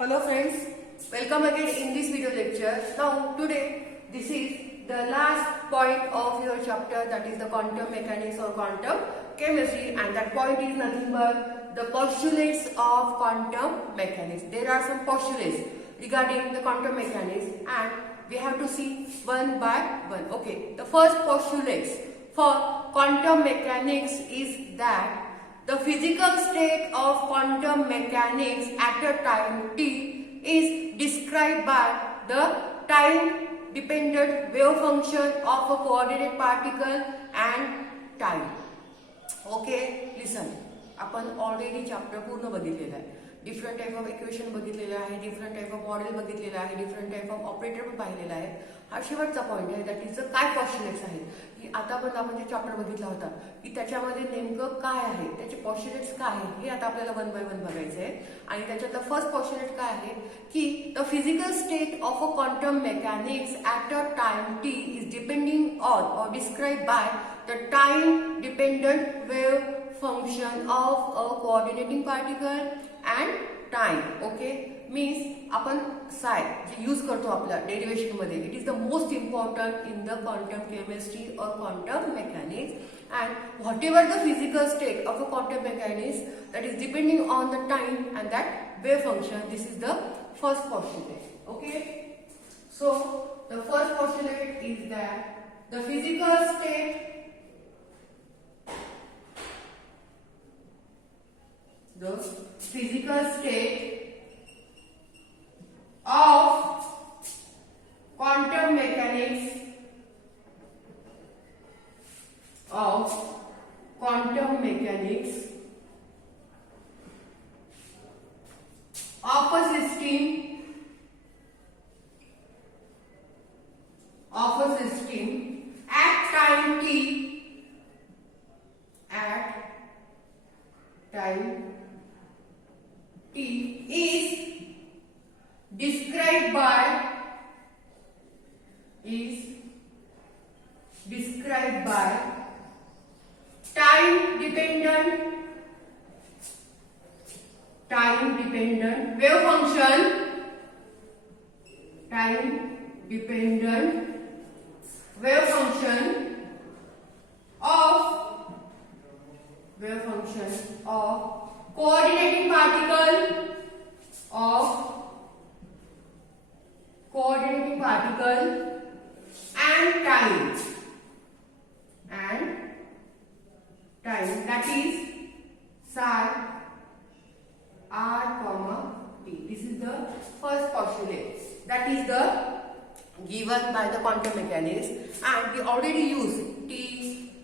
Hello friends, welcome again in this video lecture. Now today this is the last point of your chapter, that is the quantum mechanics or quantum chemistry, and that point is nothing but the postulates of quantum mechanics. There are some postulates regarding the quantum mechanics and we have to see one by one. Okay, the first postulates for quantum mechanics is that the physical state of quantum mechanics at a time t is described by the time-dependent wave function of a coordinate particle and time. Okay, listen. आपण already chapter पूर्ण बघितलेला आहे. Different type of equation बघितलेले आहे, different type of model बघितलेलं आहे, different type of operator पण पाहिलेला आहे. हा शेवटचा पॉईंट आहे, दॅट इज काय पॉस्ट्युलेट्स आहेत की आतापर्यंत आपण जे चॅप्टर बघितला होता की त्याच्यामध्ये नेमकं काय आहे, त्याचे पॉस्ट्युलेट्स काय आहे, हे आता आपल्याला वन बाय वन बघायचं आहे. आणि त्याच्यातलं फर्स्ट पॉस्ट्युलेट काय आहे की the physical state of a quantum mechanics at a time T is depending on or describe by the time dependent wave function of a coordinating particle and time. Okay, means आपण psi जे use करतो आपल्या derivation मध्ये, it is the most important in the quantum chemistry or quantum mechanics. and whatever the physical state of a quantum mechanics that is depending on the time and that wave function, this is the first postulate. Okay, so the first postulate is that the physical state of quantum mechanics of a system at time t is described by time dependent wave function of coordinating particle and time, that is psi r comma t. This is the first postulate that is the given by the quantum mechanics, and we already use t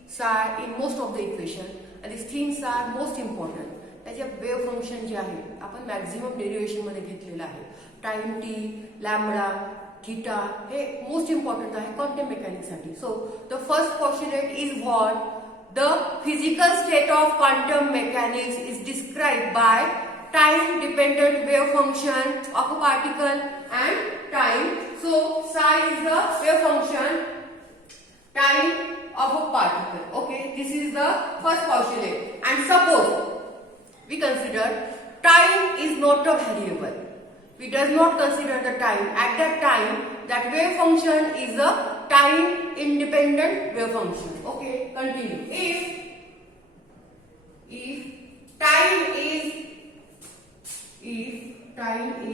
psi in most of the equation, and these things are most important. त्याचे wave function जे आहे आपण maximum derivation मध्ये घेतलेलं आहे. Time T, lambda, theta हे most important आहे quantum mechanics साठी. So the first postulate is what the physical state of quantum mechanics is described by time dependent wave function of a particle and time. So psi is the wave function time of a particle. Okay, this is the first postulate. And suppose we consider time is not a variable. We does not consider the time. At that time, that wave function is a time independent wave function. Okay, continue. If time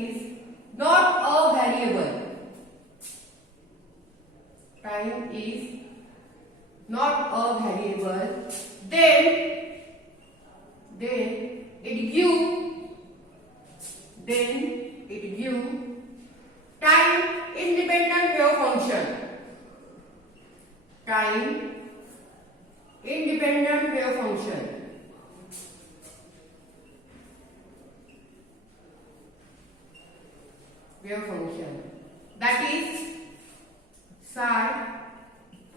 is not a variable, then it give time independent wave function. That is psi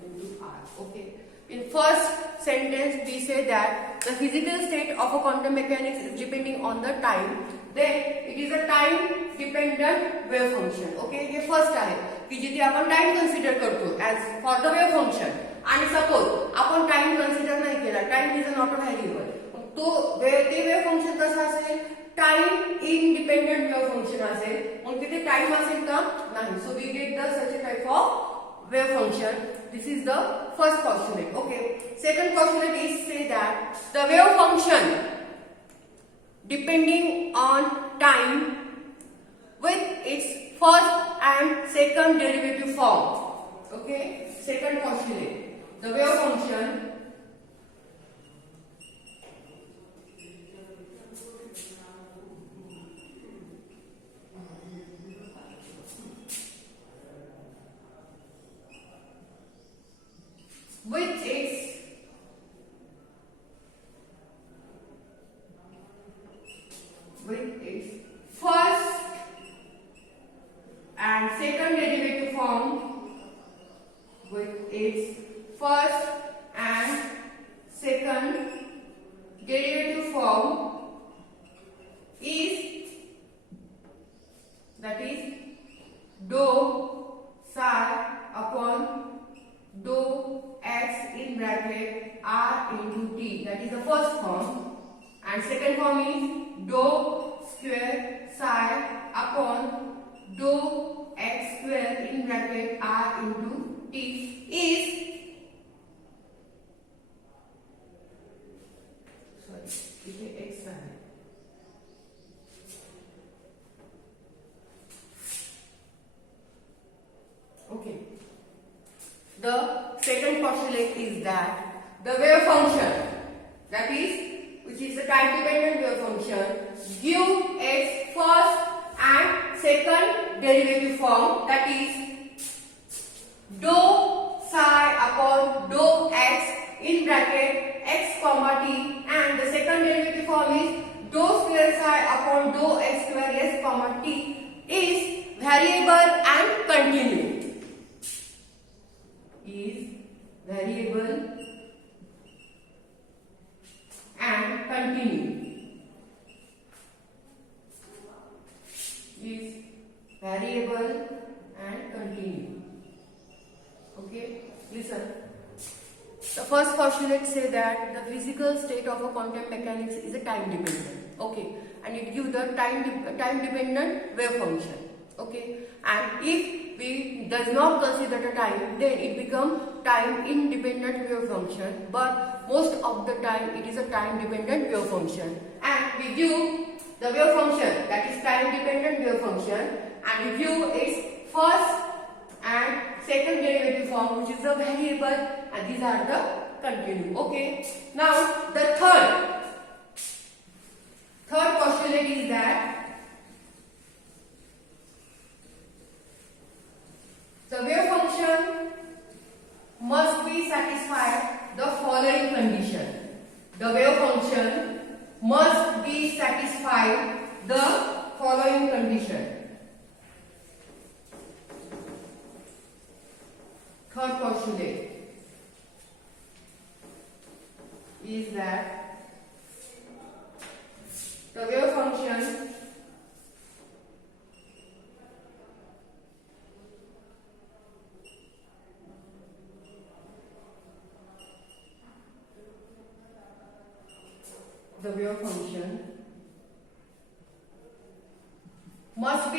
into r. Okay, in first sentence we say that the physical state of a quantum mechanics is depending on the time, then it is a time dependent wave function. Okay, hey first आहे की जिथे आपण time consider करतो as for the wave function. आणि suppose आपण time consider नाही केला, time is not a variable, तो ते वेव्ह फंक्शन कसं असेल टाइम इंडिपेंडंट वेव्ह फंक्शन असेल, मग तिथे टाइम असेल का? नाही. So we get the such a type of wave function. This is the first postulate. Okay. Second postulate is say that the wave function depending on time with its first and second derivative form. Okay. Second postulate. The wave function with its first and second derivative form, with its first and second derivative form is, that is dou psi upon dou x in bracket r into t, that is the first form, and second form is dou square psi upon dou x square in bracket r into t is, sorry, x है. Okay. The second postulate is that the wave function, that is, which is the time dependent wave function, give its first and second derivative form, that is dou psi upon dou x in bracket x comma t, and the second derivative form is dou square psi upon dou x square s comma t, is variable and continuous. Is variable and continue. Is variable and continue. Okay, listen. The first postulate say that the physical state of a quantum mechanics is a time dependent. Okay, and it gives the time dependent wave function. Okay, and if we does not consider the time, then it becomes time independent wave function, but most of the time it is a time dependent wave function, and we view the wave function, that is time dependent wave function, and we view its first and second derivative form, which is a variable, and these are the continue. Okay, now the third postulate is that the wave function must be satisfied the following condition. The wave function must be satisfied the following condition. Third postulate is that the wave function must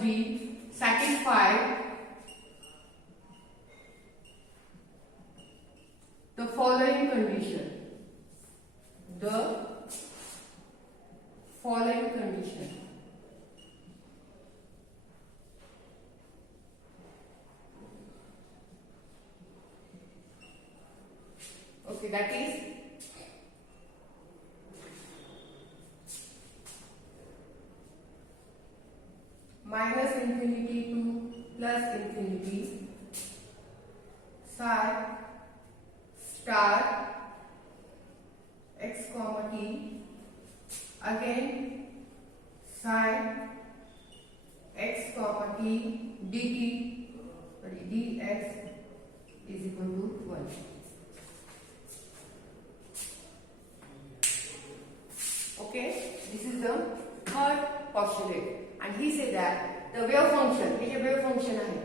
be satisfied the following condition. The following condition. Okay, that is minus infinity to plus infinity psi star x comma t, again psi x comma t dx is equal to 1. Okay, this is the third postulate, and he said that the wave function, हे wave function आहे,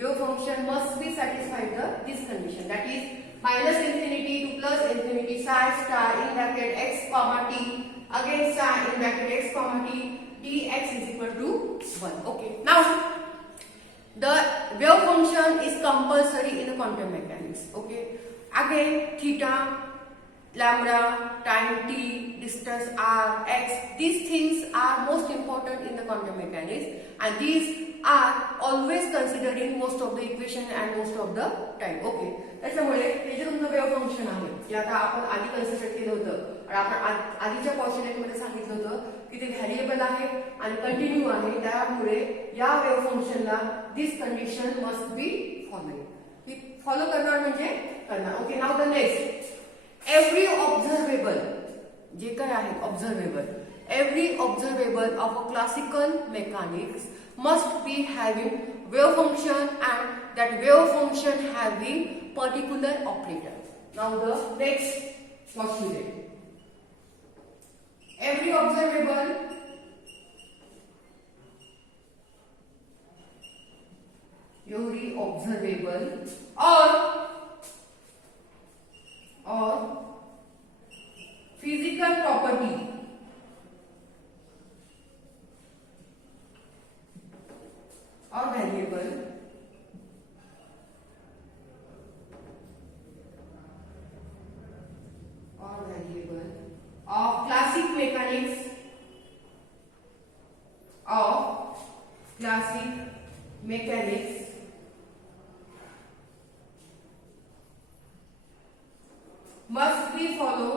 wave function must be satisfied the this condition, that is minus infinity to plus infinity psi star in bracket x comma t again psi in bracket x comma t dx is equal to 1. Okay, now the wave function is compulsory in the quantum mechanics. Okay, again theta, lambda, time t, distance r, x, these things are most important in the quantum mechanics and these are always considered in most of the equation and most of the time. Okay, त्याच्यामुळे हे जे तुमचं wave function आहे जे आता आपण आधी consider केलं होतं आणि आपण आधीच्या पोर्शनमेंट मध्ये सांगितलं होतं की ते व्हेरिएबल आहे आणि कंटिन्यू आहे, त्यामुळे या वेव्ह फंक्शनला this condition must be follow करणार म्हणजे करणार. Okay, now the next, every observable जे काय आहे observable, every observable of a classical mechanics must be having wave function and that wave function having particular operator. Now the next postulate, every observable or physical property or variable of classic mechanics must be follow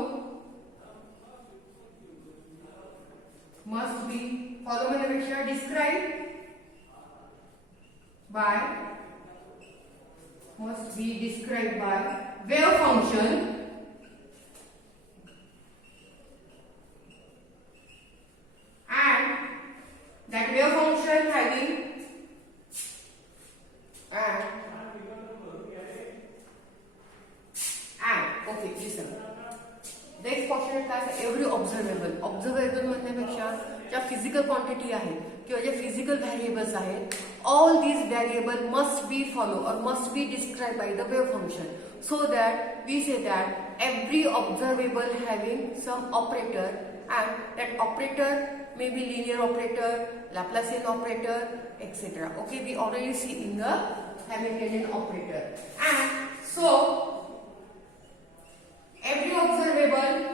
described by wave function and that wave function having okay, listen. Next question काय आहे, every ऑब्झर्वेबल म्हणण्यापेक्षा ज्या physical quantity आहेत किंवा जे physical variables आहेत, all these variable must be follow or must be describe by the wave function, so that we say that every observable having some operator and that operator may be linear operator, Laplacian operator, etc. Okay, we already see in the Hamiltonian operator. And so every observable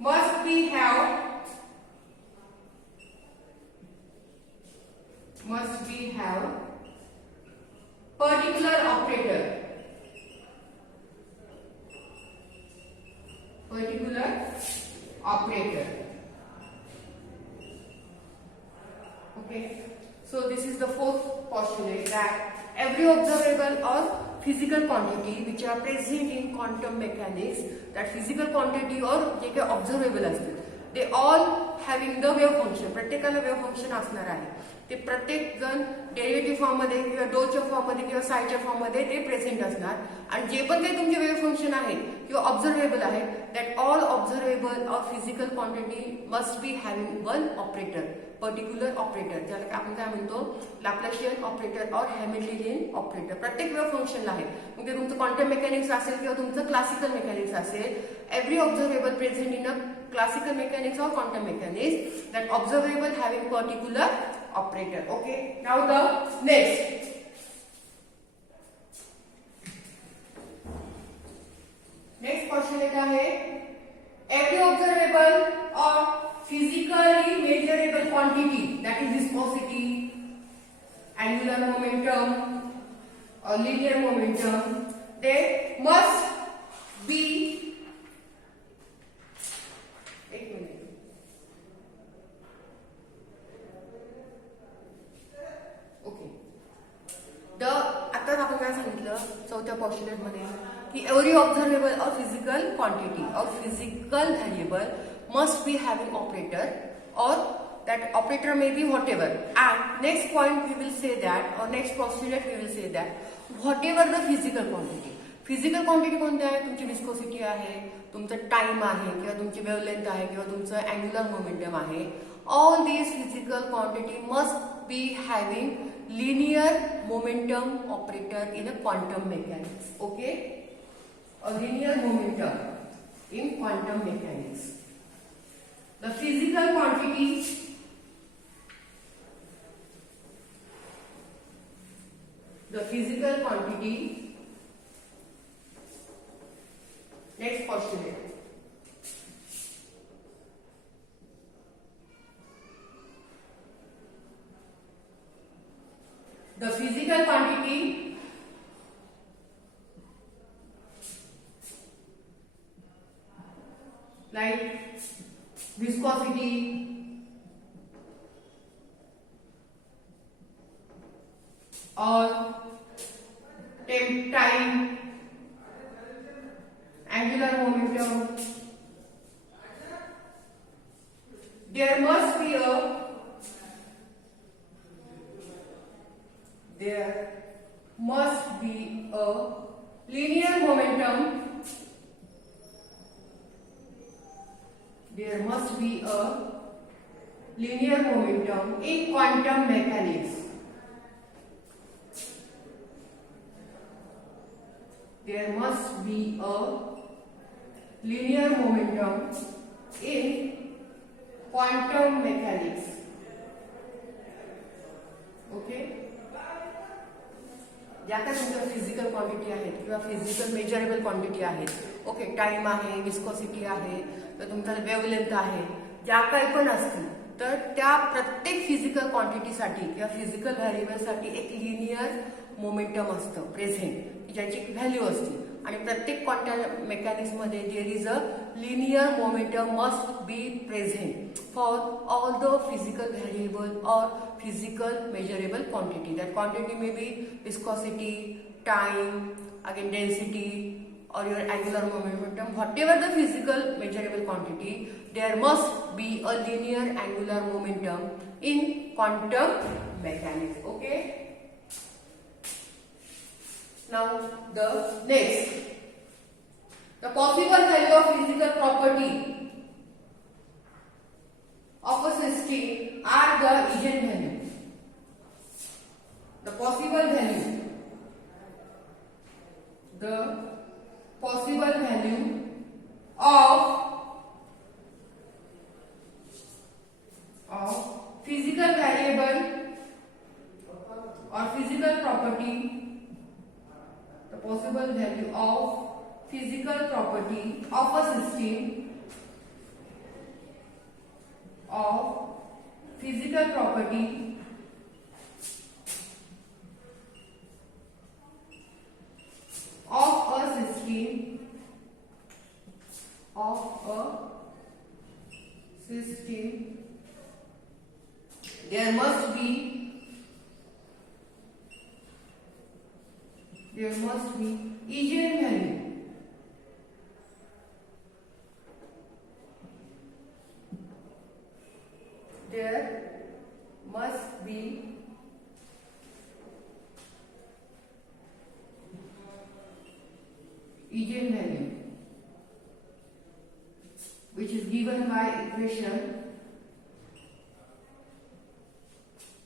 must be have particular operator. Okay, so this is the fourth postulate, that every observable or physical quantity which are present in quantum mechanics, that physical quantity or जे काही observable असतील, they all having the wave function, प्रत्येकाला wave function असणार आहे. ते प्रत्येक जण derivative form मध्ये किंवा डोच्या फॉर्म मध्ये किंवा सायच्या फॉर्म मध्ये ते प्रेझेंट असणार आणि जे पण काही तुमचे वेव्ह फंक्शन आहेत किंवा ऑब्झर्वेबल आहे, that all observable or physical quantity must be having one operator, particular operator, ज्याला आपण काय म्हणतो Laplacian operator or Hamiltonian operator. प्रत्येक वेव्ह फंक्शनला आहे, मग ते तुमचं क्वांटम मेकॅनिक्स असेल किंवा तुमचं क्लासिकल मेकॅनिक्स असेल, every observable present in a classical mechanics or quantum mechanics, that observable having particular operator. Okay, now the next postulate है, every observable or physically measurable quantity, that is viscosity, angular momentum or linear momentum, they must be आता आपण काय सांगितलं चौथ्या postulate मध्ये की every ऑब्झर्वेबल और physical quantity और physical variable must be having operator और that operator may be whatever. And next point we will say that, or next postulate we will say that whatever the physical quantity. Physical quantity कोणत्या आहे, तुमची viscosity आहे, तुमचं time आहे किंवा तुमची wavelength आहे किंवा तुमचं अँग्युलर मोमेंटम आहे, all these physical quantity must be having linear momentum operator in a quantum mechanics. Okay, a linear momentum in quantum mechanics. The physical quantity next postulate. The physical quantity like viscosity or time, angular momentum, there must be a linear momentum. There must be a linear momentum in quantum mechanics. There must be a linear momentum in quantum mechanics. Okay? ज्या काय तुमच्या physical quantity आहेत किंवा physical measurable quantity आहेत, okay, time आहे, viscosity आहे, तर तुमचा वेव्हलेंथ आहे, ज्या काही पण असतील तर त्या प्रत्येक फिजिकल क्वांटिटीसाठी किंवा फिजिकल व्हॅरिएबलसाठी एक लिनियर मोमेंटम असतं प्रेझेंट, ज्याची एक व्हॅल्यू असते. आणि प्रत्येक क्वांटम मेकॅनिक्स मध्ये there is a linear momentum must be present for all the physical variable और physical measurable quantity. That quantity may be viscosity, time, again density, or your angular momentum. Whatever the physical measurable quantity, there must be a linear angular momentum in quantum mechanics. Okay. Now the next, the possible value of physical property of a system are the eigenvalue. The possible value of physical variable or physical property, the possible value of physical property of a system, of physical property of a system, there must be eigenvalue. There must be eigenvalue, which is given by equation,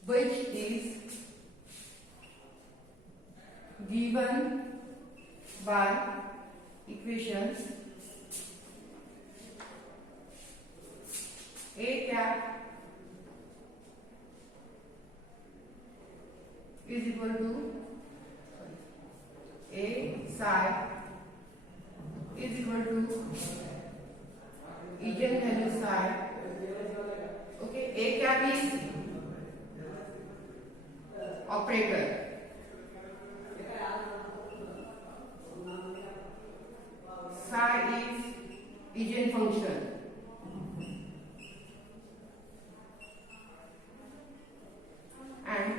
which is given by equation A cap is equal to A psi is equal to eigenvalue psi. Okay, A cap is operator, psi is eigenfunction, and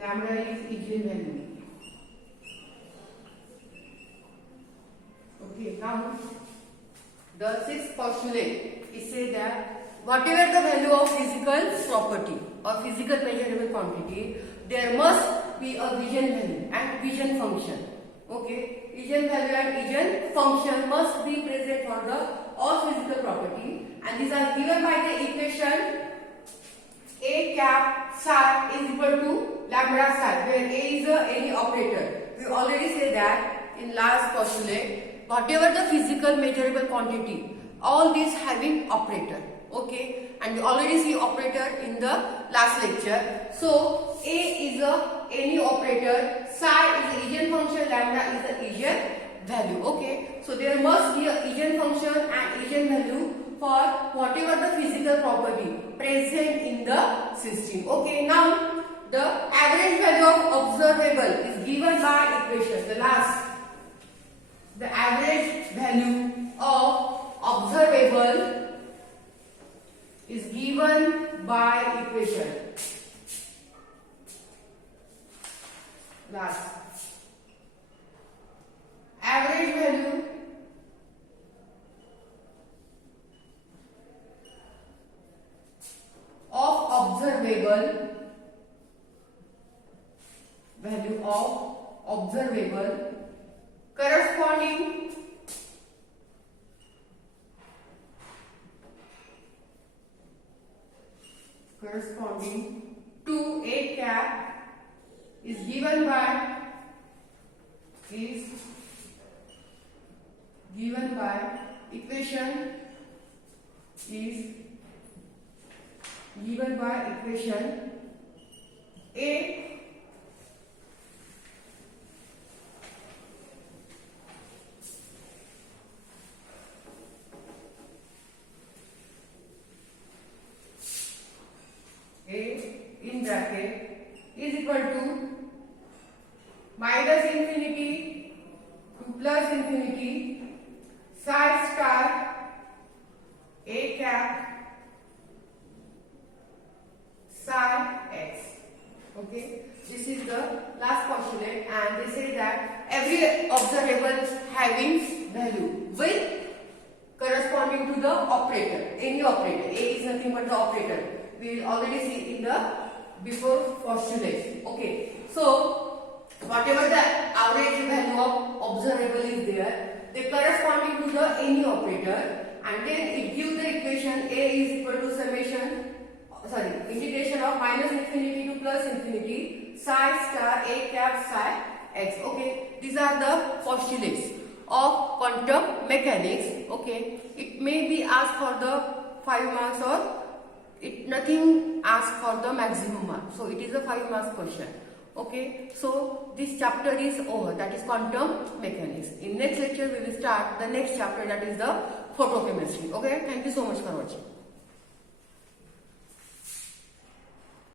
lambda is eigenvalue. Okay, now the sixth postulate is say that whatever the value of physical property or physical measurable quantity, there must be a eigenvalue and eigenfunction. Okay, eigenvalue and eigenfunction must be present for the all physical property, and these are given by the equation A cap psi is equal to lambda psi, where A is any operator. We already say that in last postulate, whatever the physical measurable quantity, all these having operator. Okay, and we already see operator in the last lecture. So A is any operator, psi is the eigenfunction, lambda is the eigenvalue. Okay, so there must be a eigenfunction and eigenvalue for whatever the physical property present in the system. Okay, now the average value of observable is given by equation. The average value of observable is given by equation. Last. Average value of observable corresponding to A cap is given by equation A in bracket is equal to minus infinity to plus infinity psi star A cap psi x. Okay, this is the last postulate, and they say that every observable having value with corresponding to the operator, any operator. A is nothing but the operator. We will already see in the before postulate. Okay, so whatever the average value of observable is there, they corresponding to the any operator, and then it gives the equation A is equal to integration of minus infinity to plus infinity psi star A cap psi x. Okay, these are the postulates of quantum mechanics. Okay, it may be asked for the 5 marks or nothing asked for the maximum mark. So it is a 5 marks question. Okay, so this chapter is over, that is quantum mechanics. In next lecture we will start the next chapter, that is the photochemistry. Okay, thank you so much for watching.